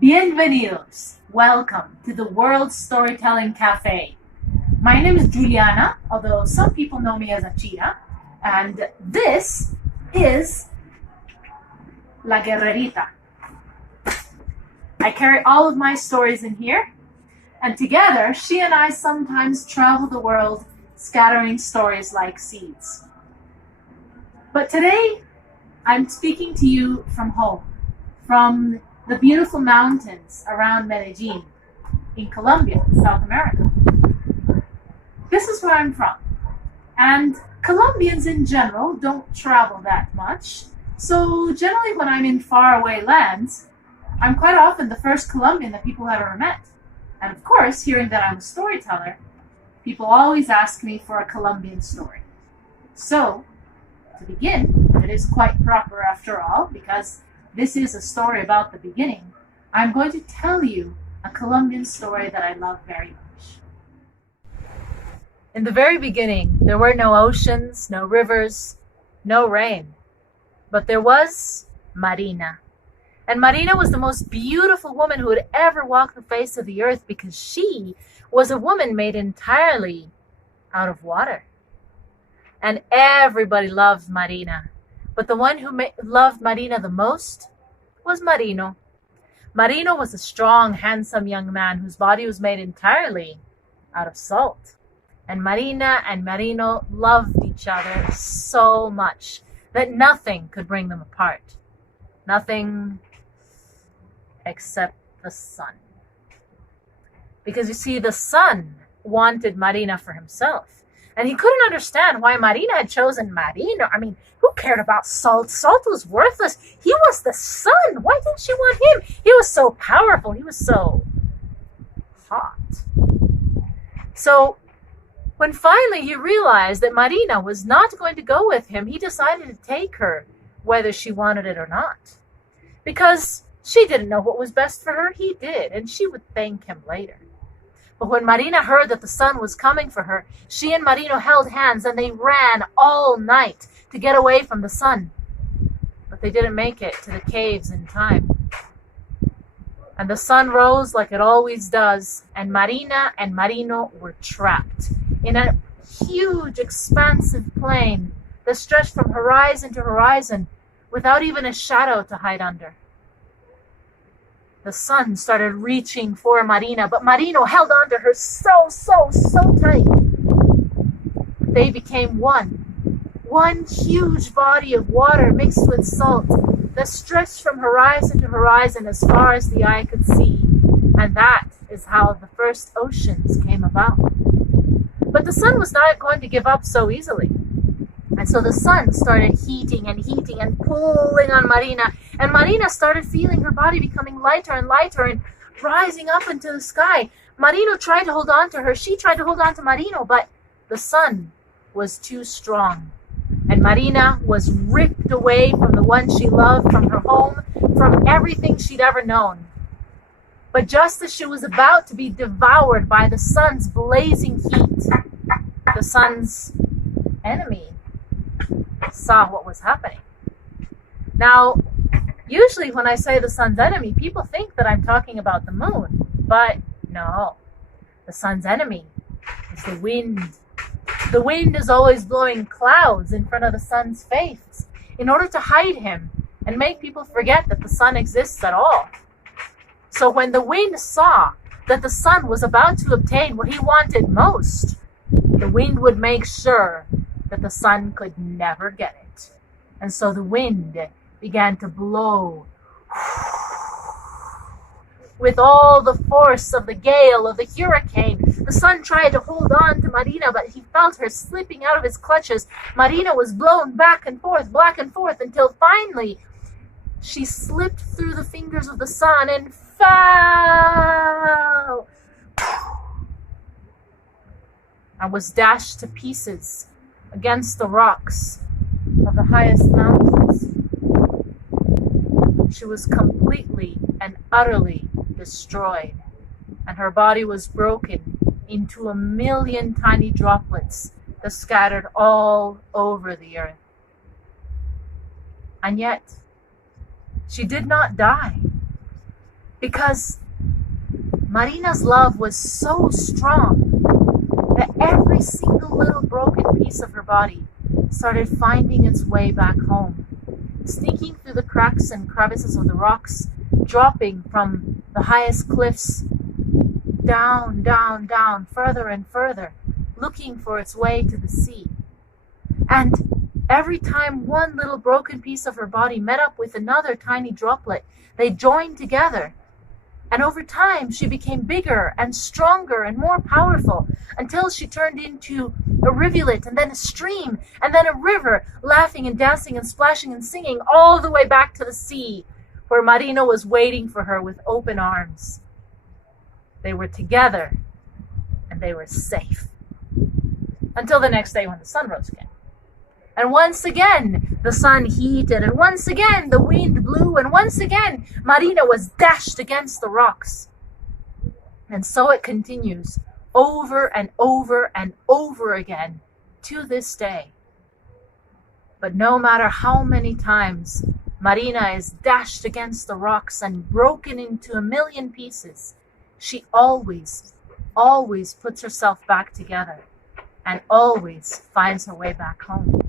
Bienvenidos. Welcome to the World Storytelling Cafe. My name is Juliana, although some people know me as Achira, and this is La Guerrerita. I carry all of my stories in here, and together she and I sometimes travel the world scattering stories like seeds. But today, I'm speaking to you from home, from the beautiful mountains around Medellin in Colombia, South America. This is where I'm from. And Colombians in general don't travel that much. So generally when I'm in faraway lands, I'm quite often the first Colombian that people have ever met. And of course, hearing that I'm a storyteller, people always ask me for a Colombian story. So, to begin, it is quite proper after all, because this is a story about the beginning. I'm going to tell you a Colombian story that I love very much. In the very beginning, there were no oceans, no rivers, no rain. But there was Marina. And Marina was the most beautiful woman who had ever walked the face of the earth, because she was a woman made entirely out of water. And everybody loved Marina. But the one who loved Marina the most was Marino. Marino was a strong, handsome young man whose body was made entirely out of salt. And Marina and Marino loved each other so much that nothing could bring them apart. Nothing except the sun. Because you see, the sun wanted Marina for himself. And he couldn't understand why Marina had chosen Marino. I mean, who cared about salt? Salt was worthless. He was the sun. Why didn't she want him? He was so powerful. He was so hot. So when finally he realized that Marina was not going to go with him, he decided to take her, whether she wanted it or not. Because she didn't know what was best for her. He did, and she would thank him later. But when Marina heard that the sun was coming for her, she and Marino held hands and they ran all night to get away from the sun. But they didn't make it to the caves in time. And the sun rose like it always does, and Marina and Marino were trapped in a huge, expansive plain that stretched from horizon to horizon without even a shadow to hide under. The sun started reaching for Marina, but Marino held on to her so tight. They became one huge body of water mixed with salt that stretched from horizon to horizon as far as the eye could see. And that is how the first oceans came about. But the sun was not going to give up so easily. And so the sun started heating and pulling on Marina. And Marina started feeling her body becoming lighter and lighter and rising up into the sky. Marino tried to hold on to her. She tried to hold on to Marino, but the sun was too strong. And Marina was ripped away from the one she loved, from her home, from everything she'd ever known. But just as she was about to be devoured by the sun's blazing heat, the sun's enemy saw what was happening. Now, usually when I say the sun's enemy, people think that I'm talking about the moon. But no, the sun's enemy is the wind. The wind is always blowing clouds in front of the sun's face in order to hide him and make people forget that the sun exists at all. So when the wind saw that the sun was about to obtain what he wanted most, the wind would make sure that the sun could never get it. And so the wind began to blow with all the force of the gale, of the hurricane. The sun tried to hold on to Marina, but he felt her slipping out of his clutches. Marina was blown back and forth, until finally she slipped through the fingers of the sun and fell and was dashed to pieces against the rocks of the highest mountains. She was completely and utterly destroyed, and her body was broken into a million tiny droplets that scattered all over the earth. And yet, she did not die. because Marina's love was so strong that every single little broken piece of her body started finding its way back home, sneaking through the cracks and crevices of the rocks, dropping from the highest cliffs, down, down, down, further and further, looking for its way to the sea. And every time one little broken piece of her body met up with another tiny droplet, they joined together. And over time, she became bigger and stronger and more powerful until she turned into a rivulet and then a stream and then a river, laughing and dancing and splashing and singing all the way back to the sea, where Marina was waiting for her with open arms. They were together and they were safe. Until the next day when the sun rose again. And once again, the sun heated, and once again, the wind blew, and once again, Marina was dashed against the rocks. And so it continues, over and over and over again, to this day. But no matter how many times Marina is dashed against the rocks and broken into a million pieces, she always, always puts herself back together and always finds her way back home.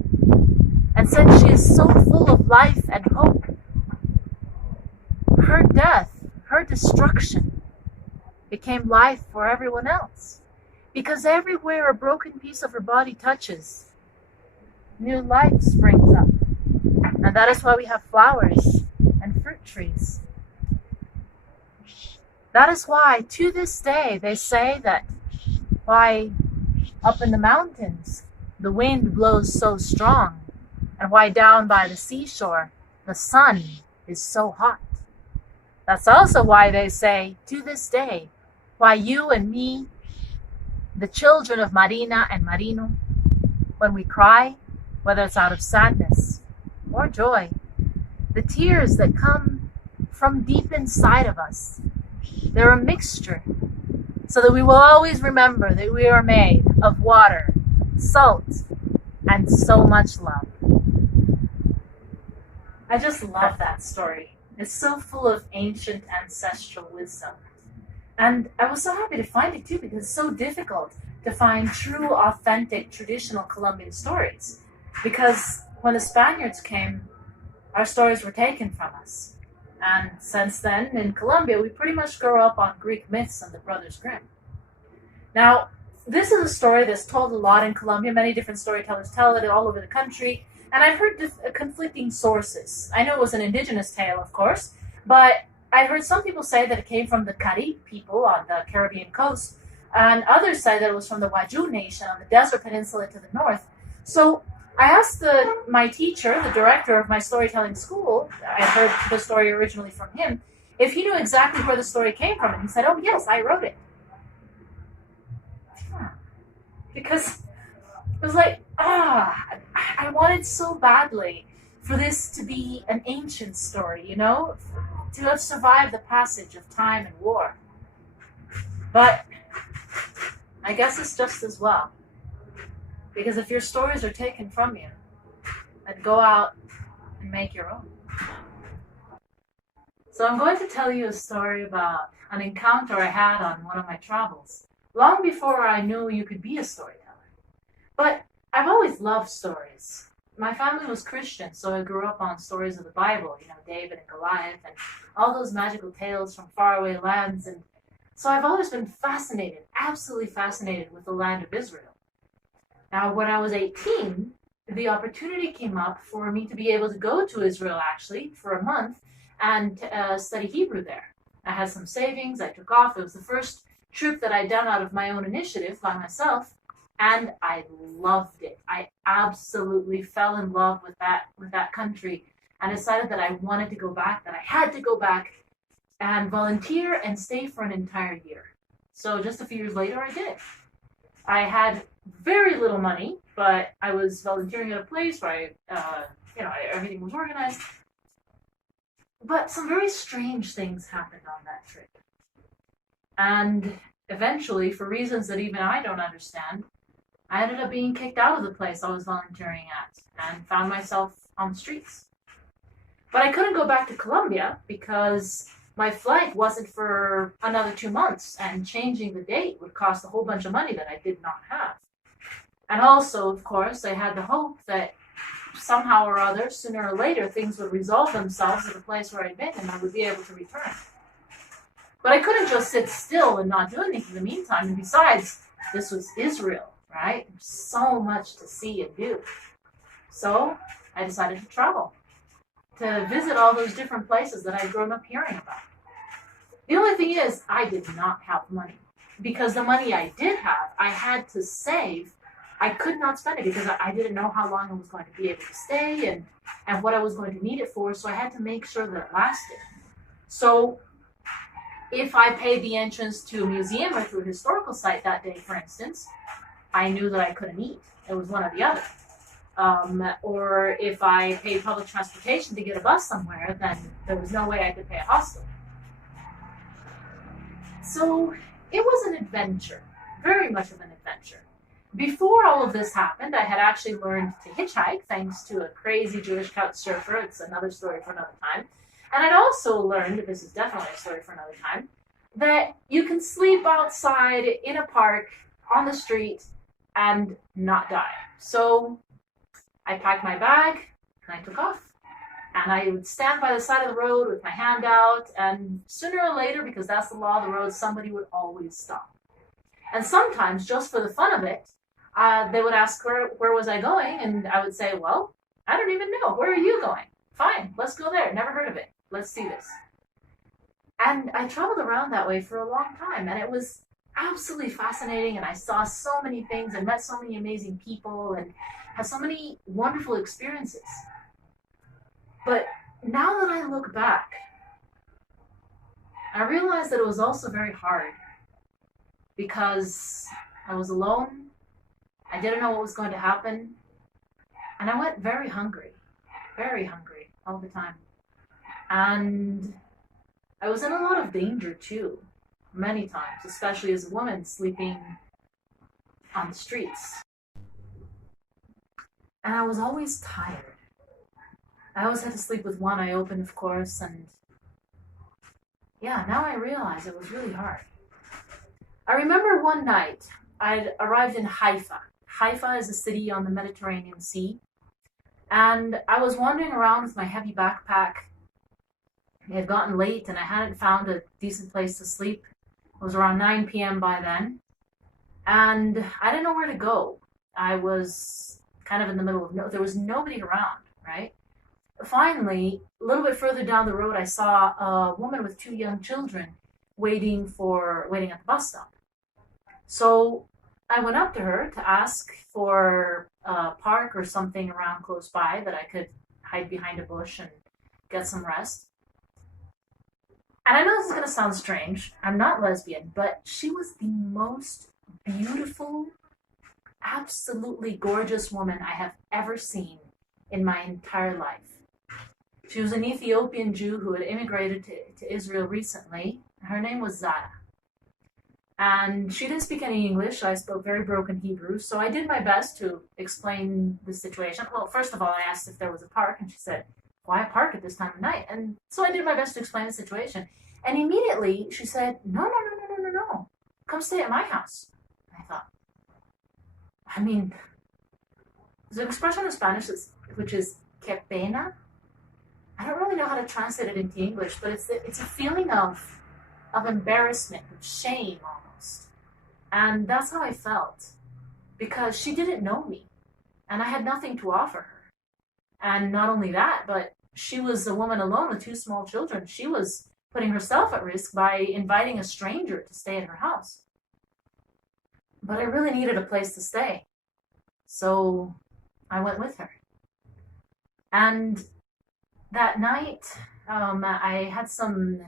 And since she is so full of life and hope, her death, her destruction, became life for everyone else. Because everywhere a broken piece of her body touches, new life springs up. And that is why we have flowers and fruit trees. That is why, to this day, they say that why up in the mountains the wind blows so strong, and why down by the seashore the sun is so hot. That's also why they say, to this day, why you and me, the children of Marina and Marino, when we cry, whether it's out of sadness or joy, the tears that come from deep inside of us, they're a mixture, so that we will always remember that we are made of water, salt, and so much love. I just love that story. It's so full of ancient ancestral wisdom. And I was so happy to find it too, because it's so difficult to find true, authentic, traditional Colombian stories. Because when the Spaniards came, our stories were taken from us. And since then, in Colombia, we pretty much grew up on Greek myths and the Brothers Grimm. Now, this is a story that's told a lot in Colombia. Many different storytellers tell it all over the country. And I've heard conflicting sources. I know it was an indigenous tale, of course, but I heard some people say that it came from the Carib people on the Caribbean coast, and others say that it was from the Waju Nation on the desert peninsula to the north. So I asked my teacher, the director of my storytelling school, I heard the story originally from him, if he knew exactly where the story came from. And he said, oh yes, I wrote it. Because it was like, I wanted so badly for this to be an ancient story, you know, to have survived the passage of time and war. But I guess it's just as well. Because if your stories are taken from you, then go out and make your own. So I'm going to tell you a story about an encounter I had on one of my travels, long before I knew you could be a storyteller. But I've always loved stories. My family was Christian, so I grew up on stories of the Bible, you know, David and Goliath and all those magical tales from faraway lands. And so I've always been fascinated, absolutely fascinated with the land of Israel. Now, when I was 18, the opportunity came up for me to be able to go to Israel, actually, for a month and study Hebrew there. I had some savings, I took off. It was the first trip that I'd done out of my own initiative by myself. And I loved it. I absolutely fell in love with that country and decided that I wanted to go back, that I had to go back and volunteer and stay for an entire year. So just a few years later, I did. I had very little money, but I was volunteering at a place where everything was organized. But some very strange things happened on that trip. And eventually, for reasons that even I don't understand, I ended up being kicked out of the place I was volunteering at and found myself on the streets. But I couldn't go back to Colombia because my flight wasn't for another 2 months, and changing the date would cost a whole bunch of money that I did not have. And also, of course, I had the hope that somehow or other, sooner or later, things would resolve themselves at the place where I'd been and I would be able to return. But I couldn't just sit still and not do anything in the meantime. And besides, this was Israel, right? There's so much to see and do. So I decided to travel, to visit all those different places that I'd grown up hearing about. The only thing is, I did not have money. Because the money I did have, I had to save. I could not spend it because I didn't know how long I was going to be able to stay and what I was going to need it for, so I had to make sure that it lasted. So if I paid the entrance to a museum or to a historical site that day, for instance, I knew that I couldn't eat. It was one or the other. Or if I paid public transportation to get a bus somewhere, then there was no way I could pay a hostel. So it was an adventure, very much of an adventure. Before all of this happened, I had actually learned to hitchhike thanks to a crazy Jewish couch surfer. It's another story for another time. And I'd also learned, this is definitely a story for another time, that you can sleep outside in a park on the street and not die. So I packed my bag and I took off. And I would stand by the side of the road with my hand out, and sooner or later, because that's the law of the road, somebody would always stop. And sometimes, just for the fun of it, they would ask where was I going, and I would say, well, I don't even know. Where are you going? Fine, let's go there. Never heard of it. Let's see this. And I traveled around that way for a long time, and it was absolutely fascinating, and I saw so many things and met so many amazing people and had so many wonderful experiences. But now that I look back, I realized that it was also very hard because I was alone. I didn't know what was going to happen. And I went very hungry all the time. And I was in a lot of danger too, many times, especially as a woman sleeping on the streets. And I was always tired. I always had to sleep with one eye open, of course, and yeah, now I realize it was really hard. I remember one night I'd arrived in Haifa. Haifa is a city on the Mediterranean Sea, and I was wandering around with my heavy backpack. It had gotten late and I hadn't found a decent place to sleep. It was around 9 p.m. by then, and I didn't know where to go. I was kind of in the middle of there was nobody around, right? Finally, a little bit further down the road, I saw a woman with 2 young children waiting at the bus stop. So I went up to her to ask for a park or something around close by that I could hide behind a bush and get some rest. And I know this is going to sound strange. I'm not lesbian, but she was the most beautiful, absolutely gorgeous woman I have ever seen in my entire life. She was an Ethiopian Jew who had immigrated to Israel recently. Her name was Zara. And she didn't speak any English. I spoke very broken Hebrew. So I did my best to explain the situation. Well, first of all, I asked if there was a park. And she said, why a park at this time of night? And so I did my best to explain the situation. And immediately she said, no. Come stay at my house. And I thought, I mean, there's an expression in Spanish which is que pena. I don't really know how to translate it into English, but it's a feeling of embarrassment, of shame almost. And that's how I felt, because she didn't know me, and I had nothing to offer her. And not only that, but she was a woman alone with 2 small children. She was putting herself at risk by inviting a stranger to stay at her house. But I really needed a place to stay, so I went with her. And that night, I had some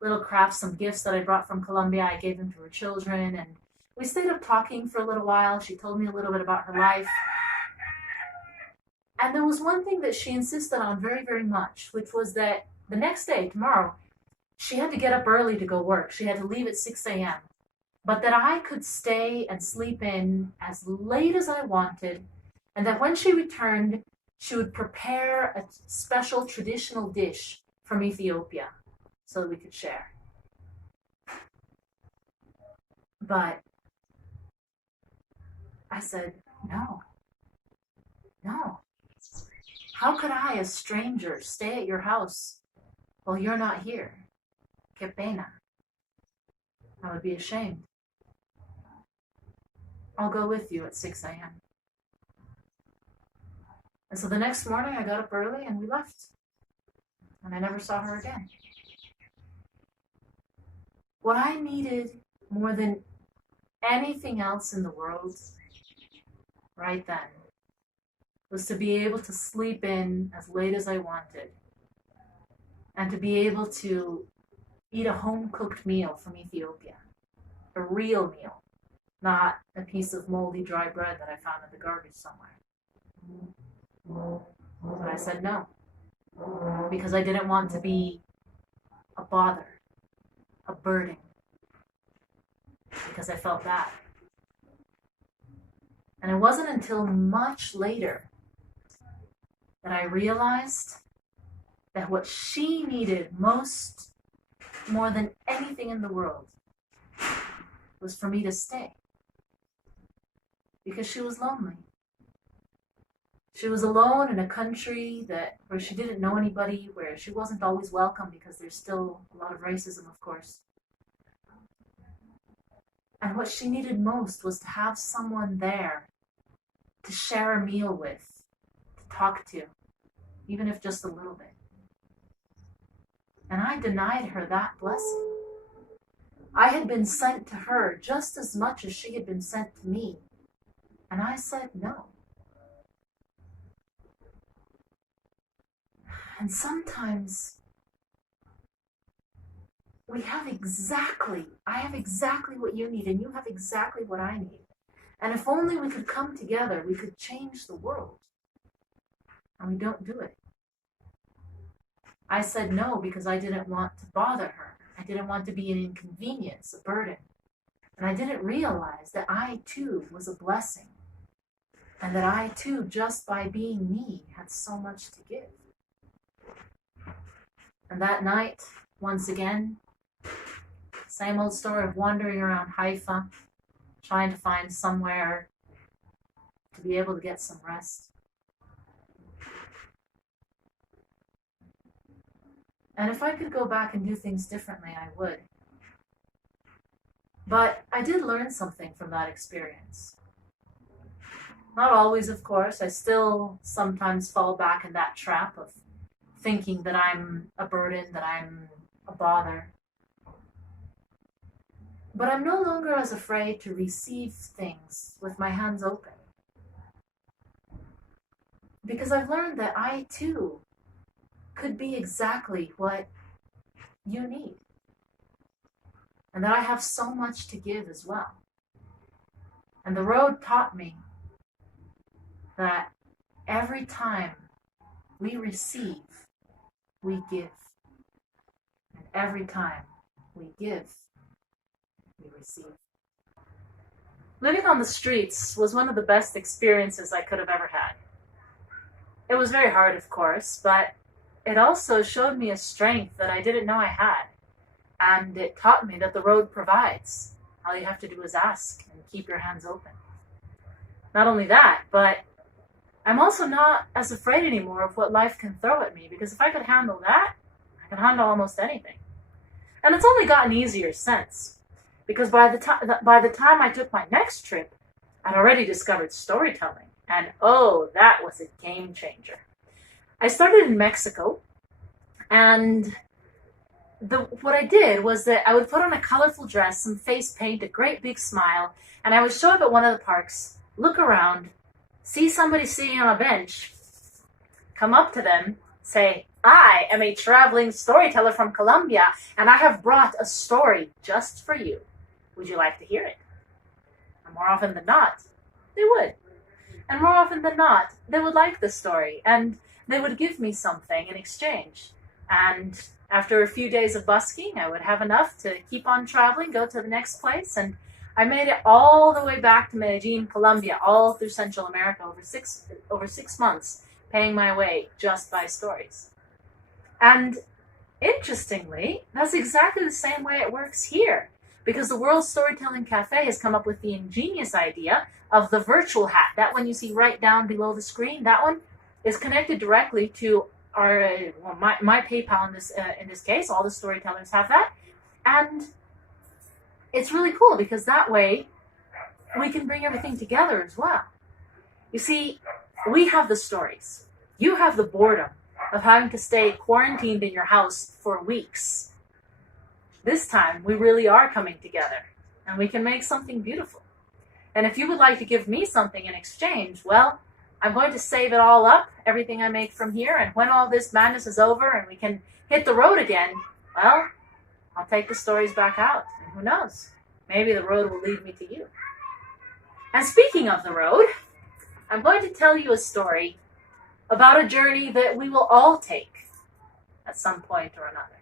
little crafts, some gifts that I brought from Colombia. I gave them to her children, and we stayed up talking for a little while. She told me a little bit about her life. And there was one thing that she insisted on very, very much, which was that the next day, tomorrow, she had to get up early to go work. She had to leave at 6 a.m. But that I could stay and sleep in as late as I wanted, and that when she returned, she would prepare a special traditional dish from Ethiopia. so that we could share. But I said, no. How could I, a stranger, stay at your house while you're not here? Que pena. I would be ashamed. I'll go with you at 6 a.m. And so the next morning I got up early and we left. And I never saw her again. What I needed more than anything else in the world right then was to be able to sleep in as late as I wanted and to be able to eat a home-cooked meal from Ethiopia, a real meal, not a piece of moldy dry bread that I found in the garbage somewhere. But I said no, because I didn't want to be a bother, a burden, because I felt bad. And it wasn't until much later that I realized that what she needed most, more than anything in the world, was for me to stay. Because she was lonely. She was alone in a country where she didn't know anybody, where she wasn't always welcome because there's still a lot of racism, of course. And what she needed most was to have someone there to share a meal with, to talk to, even if just a little bit. And I denied her that blessing. I had been sent to her just as much as she had been sent to me. And I said no. And sometimes I have exactly what you need, and you have exactly what I need. And if only we could come together, we could change the world. And we don't do it. I said no because I didn't want to bother her. I didn't want to be an inconvenience, a burden. And I didn't realize that I too was a blessing. And that I too, just by being me, had so much to give. And that night, once again, same old story of wandering around Haifa, trying to find somewhere to be able to get some rest. And if I could go back and do things differently, I would. But I did learn something from that experience. Not always, of course. I still sometimes fall back in that trap of thinking that I'm a burden, that I'm a bother. But I'm no longer as afraid to receive things with my hands open. Because I've learned that I too could be exactly what you need. And that I have so much to give as well. And the road taught me that every time we receive, we give. And every time we give, we receive. Living on the streets was one of the best experiences I could have ever had. It was very hard, of course, but it also showed me a strength that I didn't know I had. And it taught me that the road provides. All you have to do is ask and keep your hands open. Not only that, but I'm also not as afraid anymore of what life can throw at me, because if I could handle that, I can handle almost anything. And it's only gotten easier since, because by the time I took my next trip, I'd already discovered storytelling, and oh, that was a game changer. I started in Mexico, and what I did was that I would put on a colorful dress, some face paint, a great big smile, and I would show up at one of the parks, look around, see somebody sitting on a bench, come up to them, say, "I am a traveling storyteller from Colombia, and I have brought a story just for you. Would you like to hear it?" And more often than not, they would. And more often than not, they would like the story, and they would give me something in exchange. And after a few days of busking, I would have enough to keep on traveling, go to the next place, and I made it all the way back to Medellin, Colombia, all through Central America over 6 months, paying my way just by stories. And Interestingly, that's exactly the same way it works here, because the World Storytelling Cafe has come up with the ingenious idea of the virtual hat. That one you see right down below the screen, that one is connected directly to our my PayPal in this case. All the storytellers have that, and it's really cool because that way we can bring everything together as well. You see, we have the stories. You have the boredom of having to stay quarantined in your house for weeks. This time, we really are coming together, and we can make something beautiful. And if you would like to give me something in exchange, well, I'm going to save it all up, everything I make from here, and when all this madness is over and we can hit the road again, well, I'll take the stories back out, and who knows, maybe the road will lead me to you. And speaking of the road, I'm going to tell you a story about a journey that we will all take at some point or another.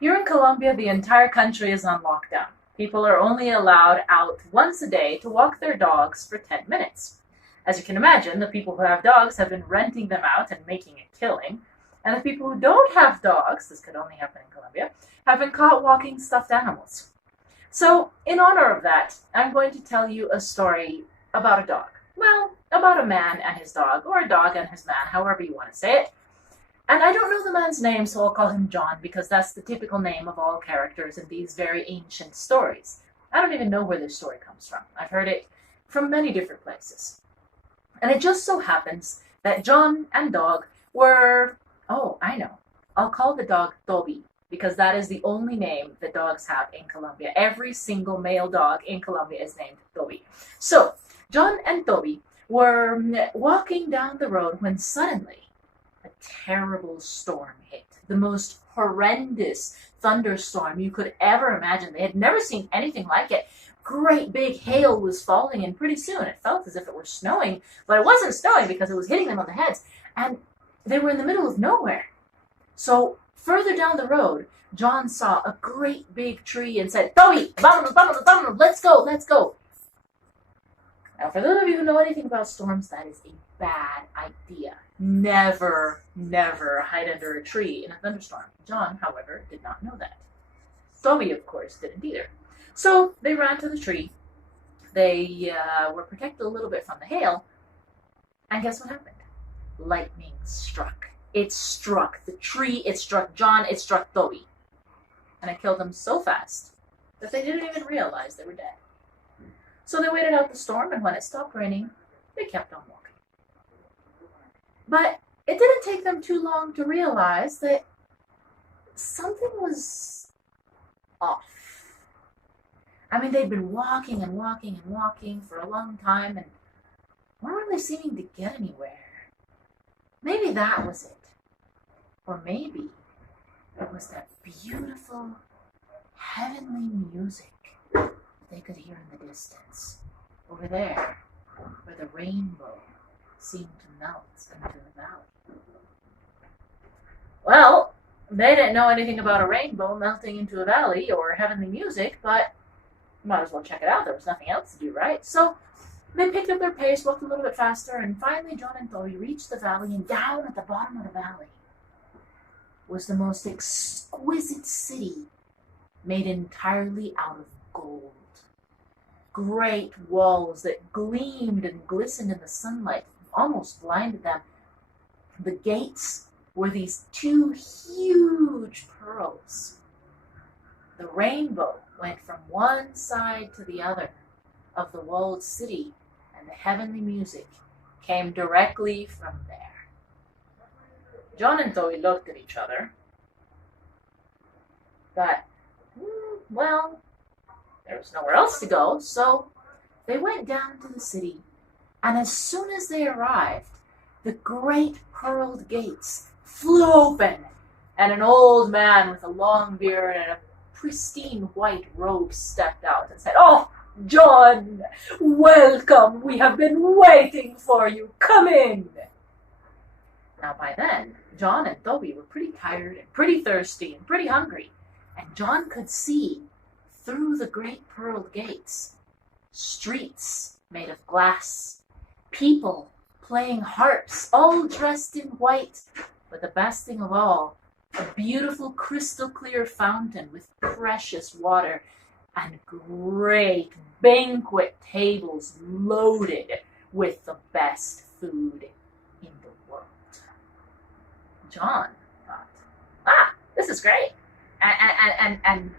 Here in Colombia, the entire country is on lockdown. People are only allowed out once a day to walk their dogs for 10 minutes. As you can imagine, the people who have dogs have been renting them out and making a killing. And the people who don't have dogs, this could only happen in Colombia, have been caught walking stuffed animals. So, in honor of that, I'm going to tell you a story about a dog. Well, about a man and his dog, or a dog and his man, however you want to say it. And I don't know the man's name, so I'll call him John, because that's the typical name of all characters in these very ancient stories. I don't even know where this story comes from. I've heard it from many different places. And it just so happens that John and dog were, oh, I know, I'll call the dog Toby, because that is the only name that dogs have in Colombia. Every single male dog in Colombia is named Toby. So, John and Toby were walking down the road when suddenly a terrible storm hit. The most horrendous thunderstorm you could ever imagine. They had never seen anything like it. Great big hail was falling, and pretty soon it felt as if it were snowing, but it wasn't snowing because it was hitting them on the heads, and they were in the middle of nowhere. So further down the road, John saw a great big tree and said, Toby, vámonos, let's go, let's go. Now, for those of you who know anything about storms, that is a bad idea. Never, never hide under a tree in a thunderstorm. John, however, did not know that. Toby, of course, didn't either. So they ran to the tree. They were protected a little bit from the hail. And guess what happened? Lightning struck. It struck the tree, it struck John, it struck Toby. And it killed them so fast that they didn't even realize they were dead. So they waited out the storm, and when it stopped raining, they kept on walking. But it didn't take them too long to realize that something was off. I mean, they'd been walking and walking and walking for a long time and weren't really seeming to get anywhere. Maybe that was it. Or maybe it was that beautiful, heavenly music they could hear in the distance, over there, where the rainbow seemed to melt into the valley. Well, they didn't know anything about a rainbow melting into a valley or heavenly music, but might as well check it out. There was nothing else to do, right? So they picked up their pace, walked a little bit faster, and finally John and Toby reached the valley, and down at the bottom of the valley was the most exquisite city made entirely out of gold. Great walls that gleamed and glistened in the sunlight, almost blinded them. The gates were these two huge pearls. The rainbow went from one side to the other of the walled city, and the heavenly music came directly from there. John and Toby looked at each other, thought, well, there was nowhere else to go, so they went down to the city, and as soon as they arrived, the great pearled gates flew open, and an old man with a long beard and a pristine white robe stepped out and said, "Oh, John, welcome! We have been waiting for you. Come in!" Now by then, John and Toby were pretty tired and pretty thirsty and pretty hungry, and John could see through the great pearled gates streets made of glass, people playing harps, all dressed in white, But the best thing of all, a beautiful crystal clear fountain with precious water and great banquet tables loaded with the best food in the world. John thought, this is great. And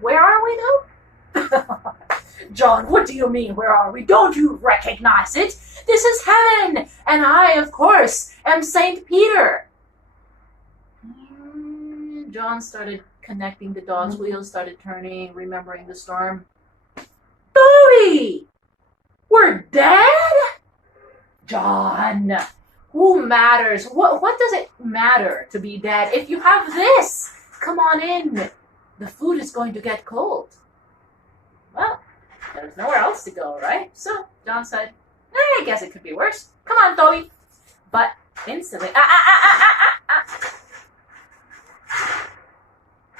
where are we now? John, what do you mean, where are we? Don't you recognize it? This is heaven, and I, of course, am Saint Peter. John started connecting the dots, wheels started turning, remembering the storm. Toby! We're dead? John, who matters? What does it matter to be dead if you have this? Come on in. The food is going to get cold. Well, there's nowhere else to go, right? So John said, I guess it could be worse. Come on, Toby. But instantly,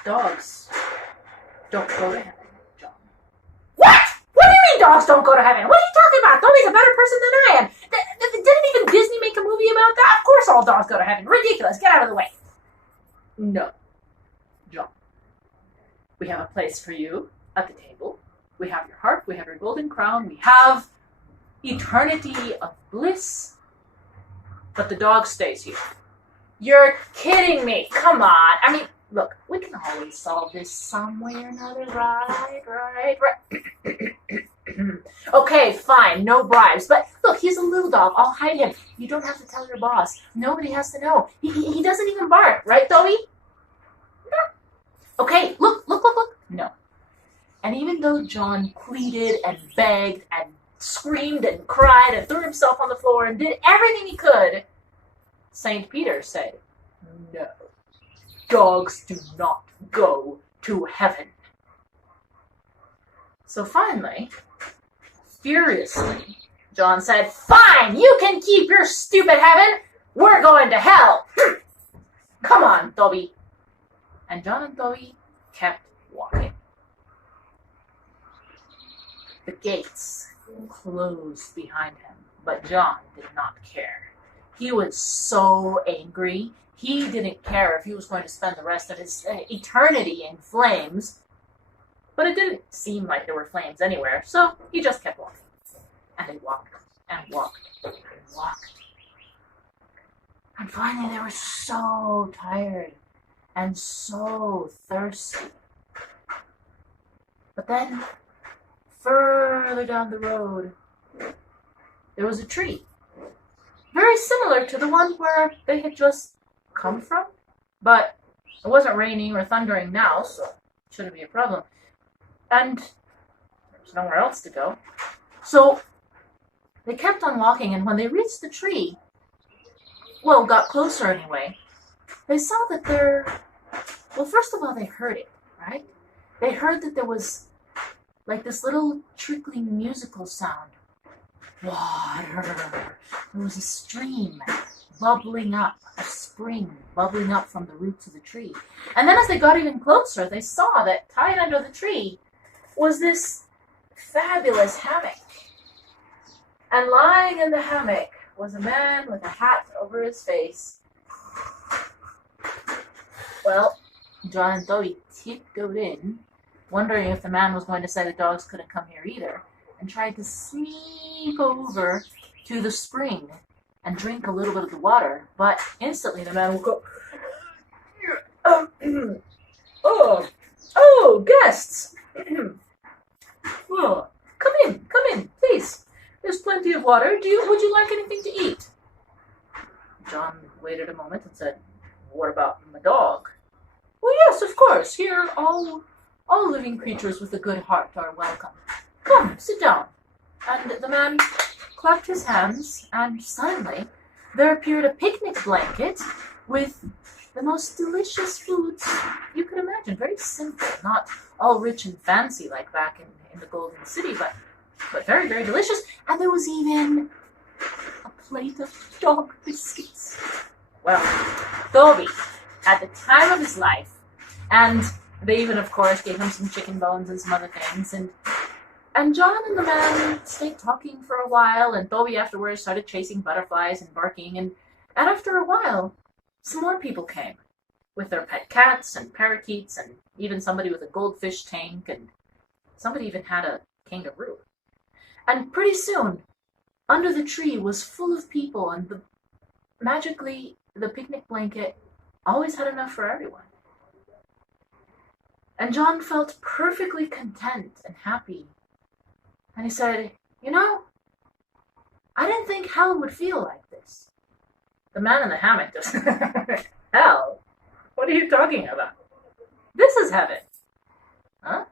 dogs don't go to heaven, John. What? What do you mean dogs don't go to heaven? What are you talking about? Toby's a better person than I am. Didn't even Disney make a movie about that? Of course all dogs go to heaven. Ridiculous. Get out of the way. No, John. We have a place for you at the table. We have your harp. We have your golden crown. We have eternity of bliss. But the dog stays here. You're kidding me. Come on. I mean, look, we can always solve this some way or another, right? Okay, fine, no bribes. But look, he's a little dog. I'll hide him. You don't have to tell your boss. Nobody has to know. He doesn't even bark, right, Toby? No. Okay, look. No. And even though John pleaded and begged and screamed and cried and threw himself on the floor and did everything he could, St. Peter said, no. Dogs do not go to heaven. So finally, furiously, John said, fine, you can keep your stupid heaven. We're going to hell. Come on, Toby. And John and Toby kept walking. The gates closed behind him, but John did not care. He was so angry. He didn't care if he was going to spend the rest of his eternity in flames. But it didn't seem like there were flames anywhere, so he just kept walking. And they walked and walked and walked. And finally they were so tired and so thirsty. But then, further down the road, there was a tree. Very similar to the one where they had just come from. But it wasn't raining or thundering now, so it shouldn't be a problem. And there's nowhere else to go. So they kept on walking, and when they reached the tree, well, got closer anyway, they saw that well, first of all, they heard it, right? They heard that there was like this little trickling musical sound. Water. There was a stream bubbling up, a spring bubbling up from the roots of the tree. And then as they got even closer, they saw that tied under the tree was this fabulous hammock. And lying in the hammock was a man with a hat over his face. Well, John and Toby tiptoed in, wondering if the man was going to say the dogs couldn't come here either, and tried to sneak over to the spring and drink a little bit of the water. But instantly the man would go, oh, guests! Oh, come in, please. There's plenty of water. Would you like anything to eat? John waited a moment and said, what about my dog? Well, yes, of course. Here, all living creatures with a good heart are welcome. Come, sit down. And the man clapped his hands, and suddenly there appeared a picnic blanket with the most delicious foods you could imagine. Very simple, not all rich and fancy like back in the Golden City, but very, very delicious. And there was even a plate of dog biscuits. Well, Toby, at the time of his life, and they even, of course, gave him some chicken bones and some other things, and John and the man stayed talking for a while, and Toby afterwards started chasing butterflies and barking, and after a while, some more people came with their pet cats and parakeets and even somebody with a goldfish tank, and somebody even had a kangaroo. And pretty soon, under the tree was full of people, and magically the picnic blanket always had enough for everyone. And John felt perfectly content and happy. And he said, "You know, I didn't think hell would feel like this." The man in the hammock just, "Hell? What are you talking about? This is heaven." "Huh?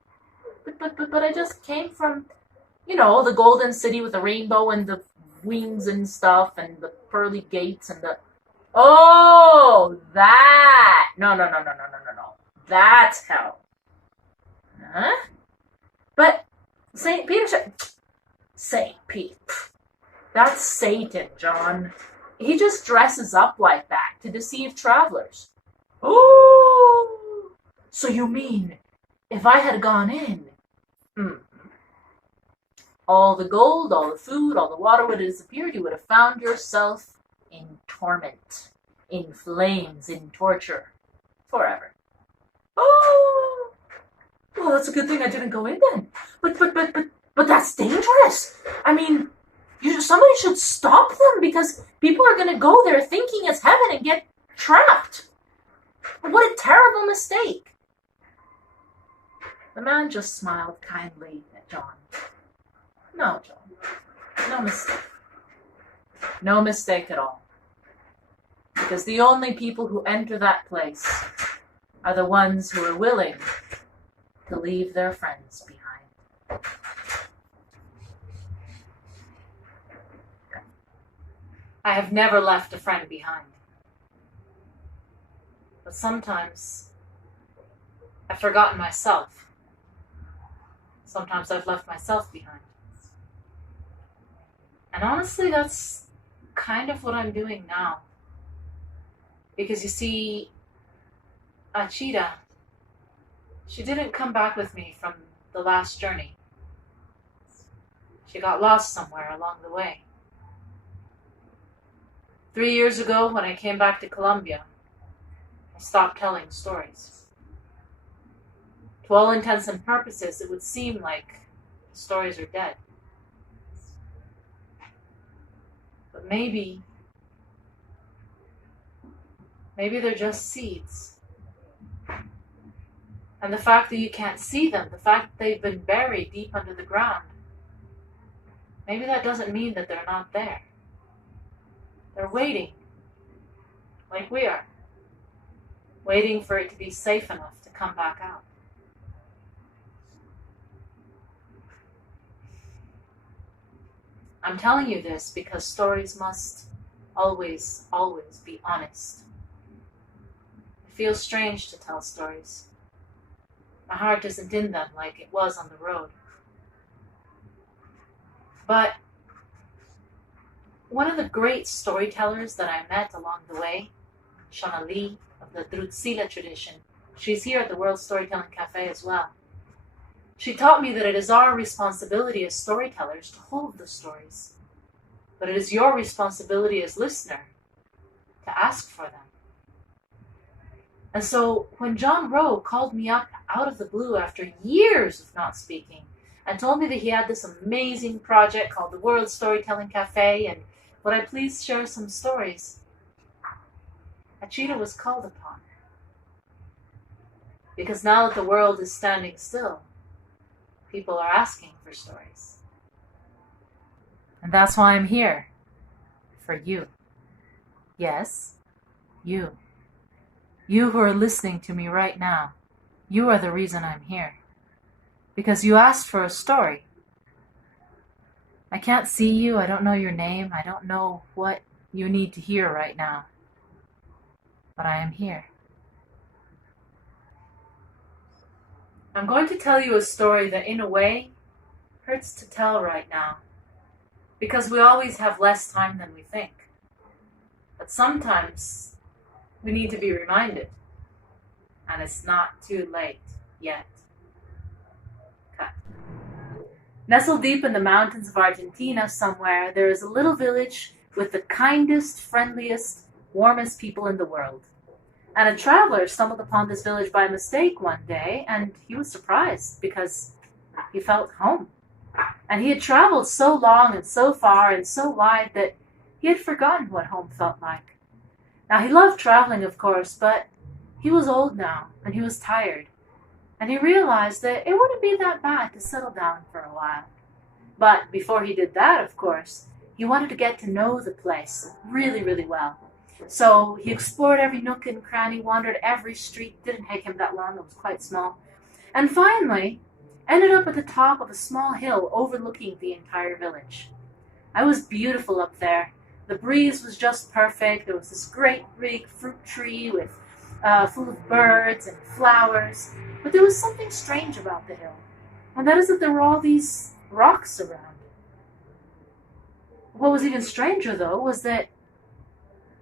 But I just came from, the golden city with the rainbow and the wings and stuff and the pearly gates and the..." "Oh, that! No. That's hell." "Huh? But St. Peter said..." "St. Pete. That's Satan, John. He just dresses up like that to deceive travelers." "Oh, so you mean if I had gone in, all the gold, all the food, all the water would have disappeared. You would have found yourself in torment, in flames, in torture, forever." "Oh, well, that's a good thing I didn't go in then. But that's dangerous. I mean, somebody should stop them, because people are going to go there thinking it's heaven and get trapped. What a terrible mistake." The man just smiled kindly at John. "No, John, no mistake. No mistake at all. Because the only people who enter that place are the ones who are willing to leave their friends behind." I have never left a friend behind. But sometimes I've forgotten myself. Sometimes I've left myself behind. And honestly, that's kind of what I'm doing now. Because you see, Achita, she didn't come back with me from the last journey. She got lost somewhere along the way. 3 years ago, when I came back to Colombia, I stopped telling stories. To all intents and purposes, it would seem like stories are dead. But maybe they're just seeds. And the fact that you can't see them, the fact that they've been buried deep under the ground, maybe that doesn't mean that they're not there. They're waiting, like we are, waiting for it to be safe enough to come back out. I'm telling you this because stories must always, always be honest. It feels strange to tell stories. My heart isn't in them like it was on the road. But one of the great storytellers that I met along the way, Shona Lee of the Drutsila tradition, she's here at the World Storytelling Cafe as well. She taught me that it is our responsibility as storytellers to hold the stories, but it is your responsibility as listener to ask for them. And so when John Rowe called me up out of the blue after years of not speaking and told me that he had this amazing project called the World Storytelling Cafe and would I please share some stories, Achita was called upon. Because now that the world is standing still, people are asking for stories. And that's why I'm here. For you. Yes, you. You who are listening to me right now. You are the reason I'm here. Because you asked for a story. I can't see you. I don't know your name. I don't know what you need to hear right now. But I am here. I'm going to tell you a story that, in a way, hurts to tell right now. Because we always have less time than we think. But sometimes we need to be reminded. And it's not too late yet. Cut. Nestled deep in the mountains of Argentina somewhere, there is a little village with the kindest, friendliest, warmest people in the world. And a traveler stumbled upon this village by mistake one day, and he was surprised because he felt home. And he had traveled so long and so far and so wide that he had forgotten what home felt like. Now, he loved traveling, of course, but he was old now, and he was tired. And he realized that it wouldn't be that bad to settle down for a while. But before he did that, of course, he wanted to get to know the place really, really well. So he explored every nook and cranny, wandered every street. Didn't take him that long, it was quite small. And finally, ended up at the top of a small hill overlooking the entire village. It was beautiful up there. The breeze was just perfect. There was this great big fruit tree with full of birds and flowers. But there was something strange about the hill, and that is that there were all these rocks around. What was even stranger, though, was that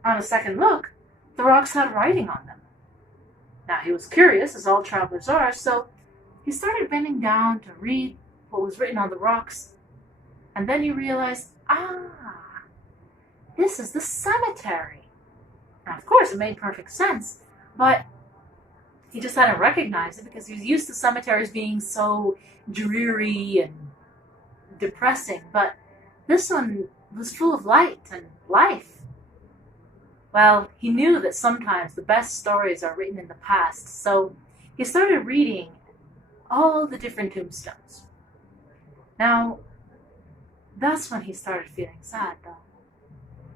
on a second look, the rocks had writing on them. Now, he was curious, as all travelers are, so he started bending down to read what was written on the rocks, and then he realized, this is the cemetery. Now, of course, it made perfect sense, but he just hadn't recognized it because he was used to cemeteries being so dreary and depressing, but this one was full of light and life. Well, he knew that sometimes the best stories are written in the past, so he started reading all the different tombstones. Now, that's when he started feeling sad, though.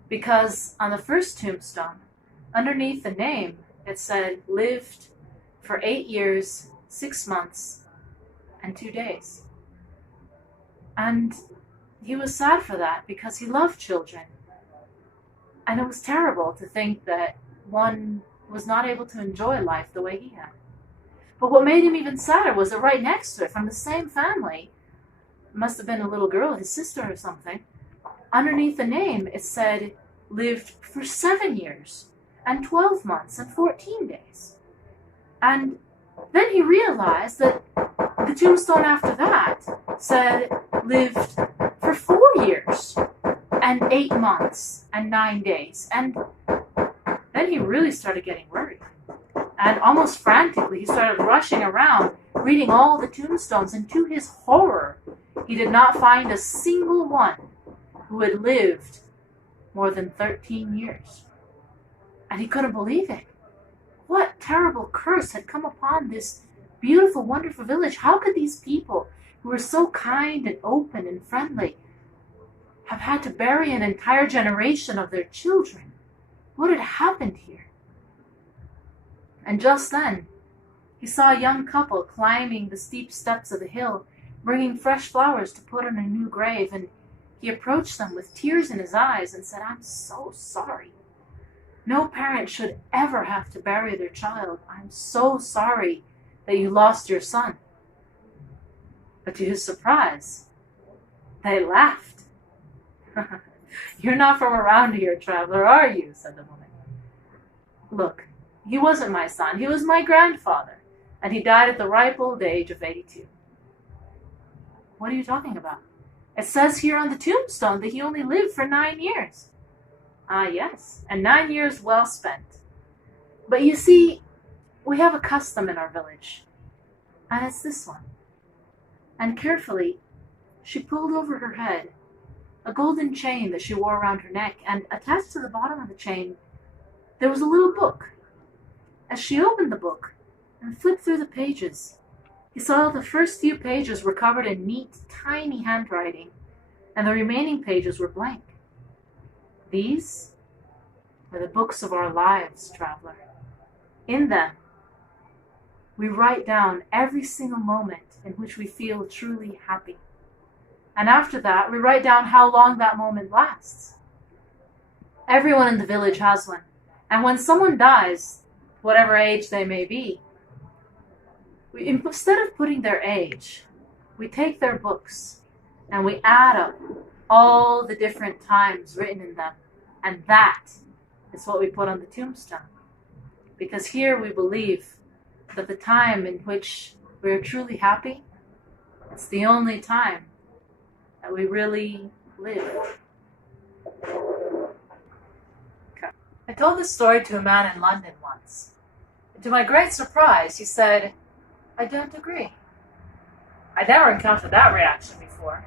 Because on the first tombstone, underneath the name, it said, lived for 8 years, 6 months, and 2 days. And he was sad for that because he loved children. And it was terrible to think that one was not able to enjoy life the way he had. But what made him even sadder was that right next to it, from the same family, must have been a little girl, his sister or something, underneath the name it said, lived for 7 years, and 12 months, and 14 days. And then he realized that the tombstone after that said, lived for 4 years, and 8 months, and 9 days. And then he really started getting worried. And almost frantically, he started rushing around, reading all the tombstones, and to his horror, he did not find a single one who had lived more than 13 years. And he couldn't believe it. What terrible curse had come upon this beautiful, wonderful village? How could these people, who were so kind and open and friendly, have had to bury an entire generation of their children? What had happened here? And just then, he saw a young couple climbing the steep steps of the hill, bringing fresh flowers to put on a new grave, and he approached them with tears in his eyes and said, I'm so sorry. No parent should ever have to bury their child. I'm so sorry that you lost your son. But to his surprise, they laughed. You're not from around here, traveler, are you? Said the woman. Look, he wasn't my son. He was my grandfather, and he died at the ripe old age of 82. What are you talking about? It says here on the tombstone that he only lived for 9 years. Ah, yes, and 9 years well spent. But you see, we have a custom in our village, and it's this one. And carefully, she pulled over her head a golden chain that she wore around her neck, and attached to the bottom of the chain, there was a little book. As she opened the book and flipped through the pages, he saw the first few pages were covered in neat, tiny handwriting, and the remaining pages were blank. These are the books of our lives, traveler. In them, we write down every single moment in which we feel truly happy. And after that, we write down how long that moment lasts. Everyone in the village has one. And when someone dies, whatever age they may be, instead of putting their age, we take their books and we add up all the different times written in them. And that is what we put on the tombstone. Because here we believe that the time in which we are truly happy, it's the only time that we really live. Okay. I told this story to a man in London once. And to my great surprise, he said, "I don't agree." I never encountered that reaction before.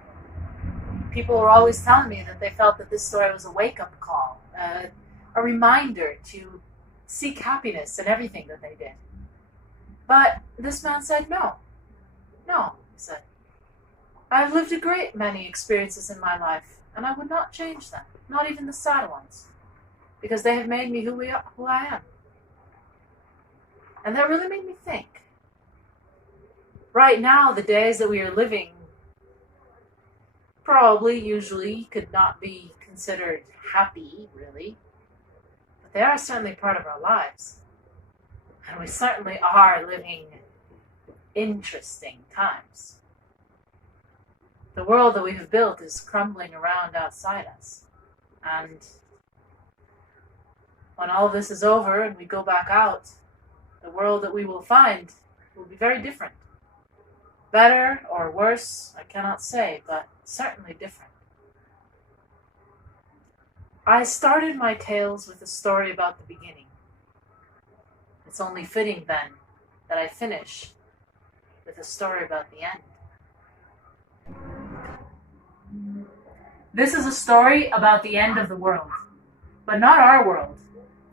People were always telling me that they felt that this story was a wake-up call, a reminder to seek happiness in everything that they did. But this man said, no, he said. I've lived a great many experiences in my life, and I would not change them, not even the sad ones, because they have made me who I am. And that really made me think. Right now, the days that we are living usually could not be considered happy, really. But they are certainly part of our lives. And we certainly are living interesting times. The world that we have built is crumbling around outside us. And when all this is over and we go back out, the world that we will find will be very different. Better or worse, I cannot say, but certainly different. I started my tales with a story about the beginning. It's only fitting, then, that I finish with a story about the end. This is a story about the end of the world, but not our world,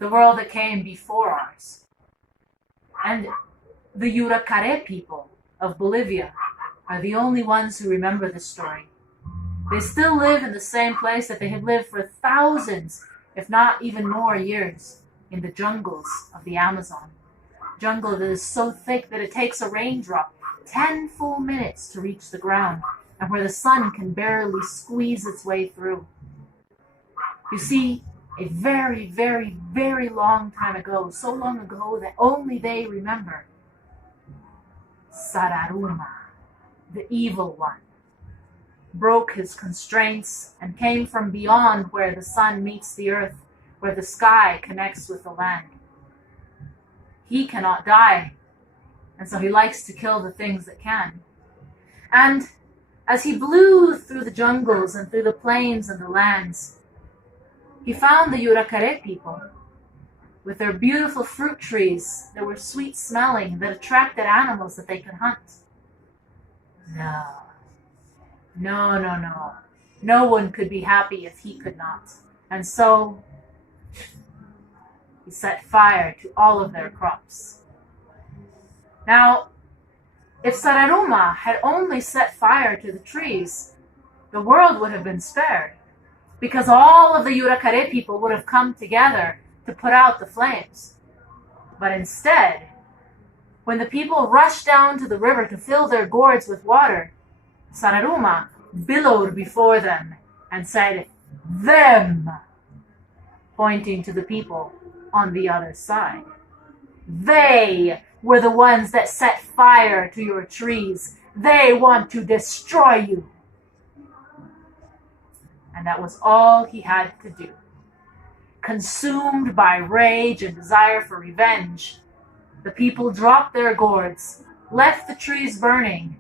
the world that came before ours. And the Yuracare people of Bolivia are the only ones who remember this story. They still live in the same place that they have lived for thousands, if not even more years, in the jungles of the Amazon. Jungle that is so thick that it takes a raindrop 10 full minutes to reach the ground, and where the sun can barely squeeze its way through. You see, a very, very, very long time ago, so long ago that only they remember, Sararuma, the evil one, broke his constraints and came from beyond where the sun meets the earth, where the sky connects with the land. He cannot die, and so he likes to kill the things that can. And as he blew through the jungles and through the plains and the lands, he found the Yuracare people with their beautiful fruit trees that were sweet-smelling, that attracted animals that they could hunt. No. No one could be happy if he could not. And so he set fire to all of their crops. Now, if Sararuma had only set fire to the trees, the world would have been spared, because all of the Yuracare people would have come together to put out the flames. But instead, when the people rushed down to the river to fill their gourds with water, Sararuma billowed before them and said, "Them," pointing to the people on the other side. They were the ones that set fire to your trees. They want to destroy you. And that was all he had to do. Consumed by rage and desire for revenge, the people dropped their gourds, left the trees burning,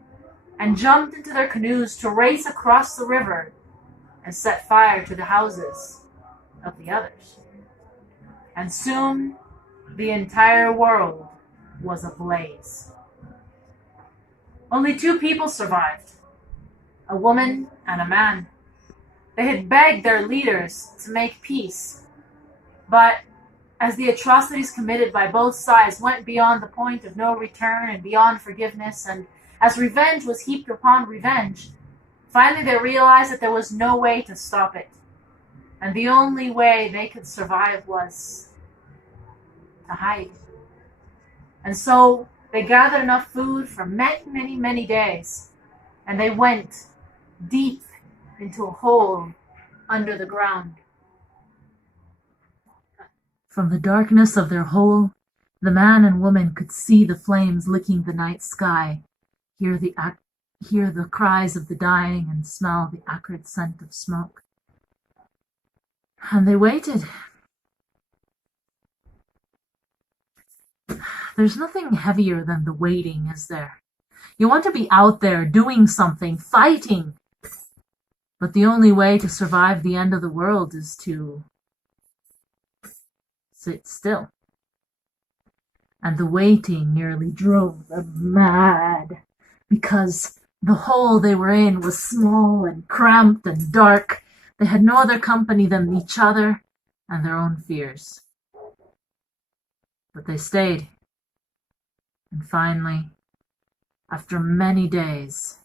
and jumped into their canoes to race across the river and set fire to the houses of the others. And soon, the entire world was ablaze. Only 2 people survived, a woman and a man. They had begged their leaders to make peace, but as the atrocities committed by both sides went beyond the point of no return and beyond forgiveness, and as revenge was heaped upon revenge, finally they realized that there was no way to stop it. And the only way they could survive was to hide. And so they gathered enough food for many, many days, and they went deep into a hole under the ground. From the darkness of their hole, the man and woman could see the flames licking the night sky, hear the cries of the dying, and smell the acrid scent of smoke. And they waited. There's nothing heavier than the waiting, is there? You want to be out there doing something, fighting. But the only way to survive the end of the world is to sit still. And the waiting nearly drove them mad, because the hole they were in was small and cramped and dark. They had no other company than each other and their own fears. But they stayed. And finally, after many days,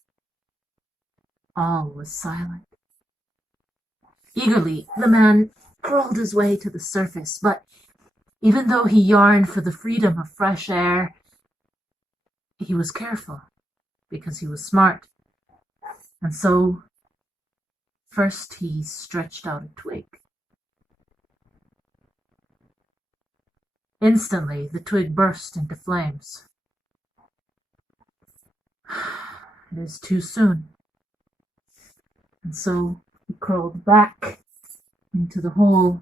all was silent. Eagerly, the man crawled his way to the surface, but even though he yearned for the freedom of fresh air, he was careful because he was smart. And so, first he stretched out a twig. Instantly, the twig burst into flames. It is too soon. And so he crawled back into the hole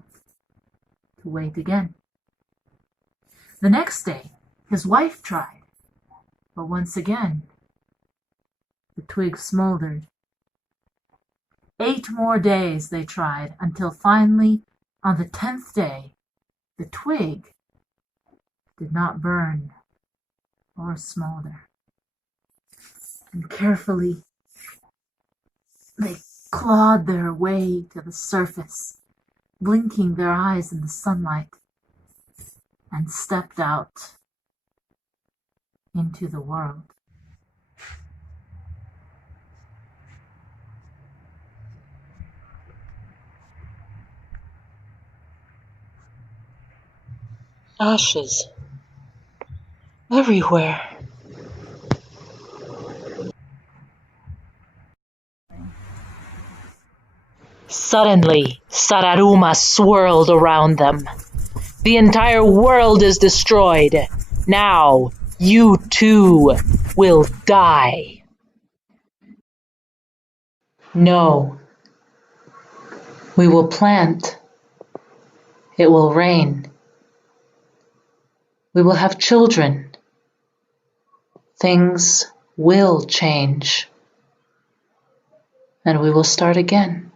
to wait again. The next day, his wife tried, but once again, the twig smoldered. 8 more days they tried, until finally, on the 10th day, the twig did not burn or smolder. And carefully, they clawed their way to the surface, blinking their eyes in the sunlight, and stepped out into the world. Ashes everywhere. Suddenly, Sararuma swirled around them. The entire world is destroyed. Now, you too will die. No, we will plant. It will rain. We will have children. Things will change. And we will start again.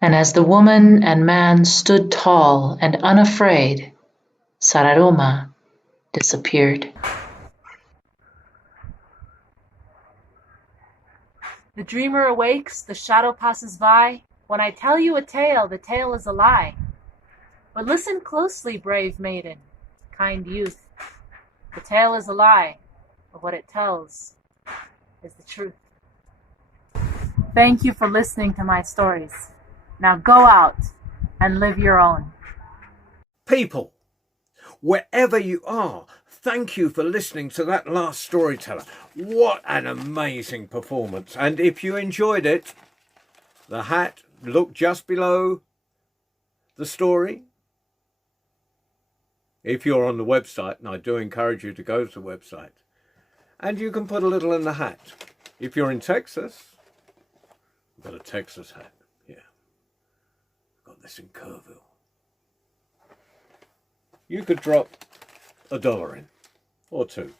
And as the woman and man stood tall and unafraid, Sararuma disappeared. The dreamer awakes, the shadow passes by. When I tell you a tale, the tale is a lie. But listen closely, brave maiden, kind youth. The tale is a lie, but what it tells is the truth. Thank you for listening to my stories. Now go out and live your own. People, wherever you are, thank you for listening to that last storyteller. What an amazing performance. And if you enjoyed it, the hat looked just below the story. If you're on the website, and I do encourage you to go to the website, and you can put a little in the hat. If you're in Texas, I've got a Texas hat. Yeah, I've got this in Kerrville. You could drop $1 in, or $2.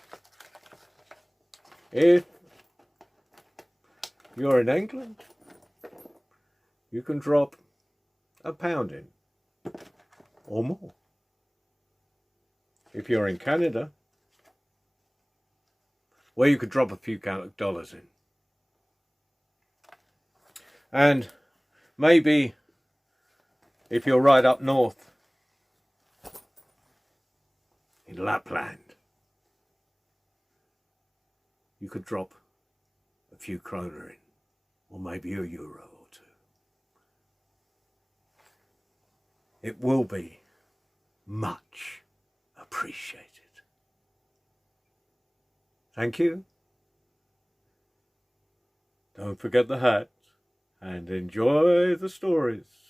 If you're in England, you can drop £1 in, or more. If you're in Canada, well, you could drop a few dollars in. And maybe if you're right up north, in Lapland, you could drop a few kroner in, or maybe €1 or 2. It will be much appreciated. Thank you. Don't forget the hat and enjoy the stories.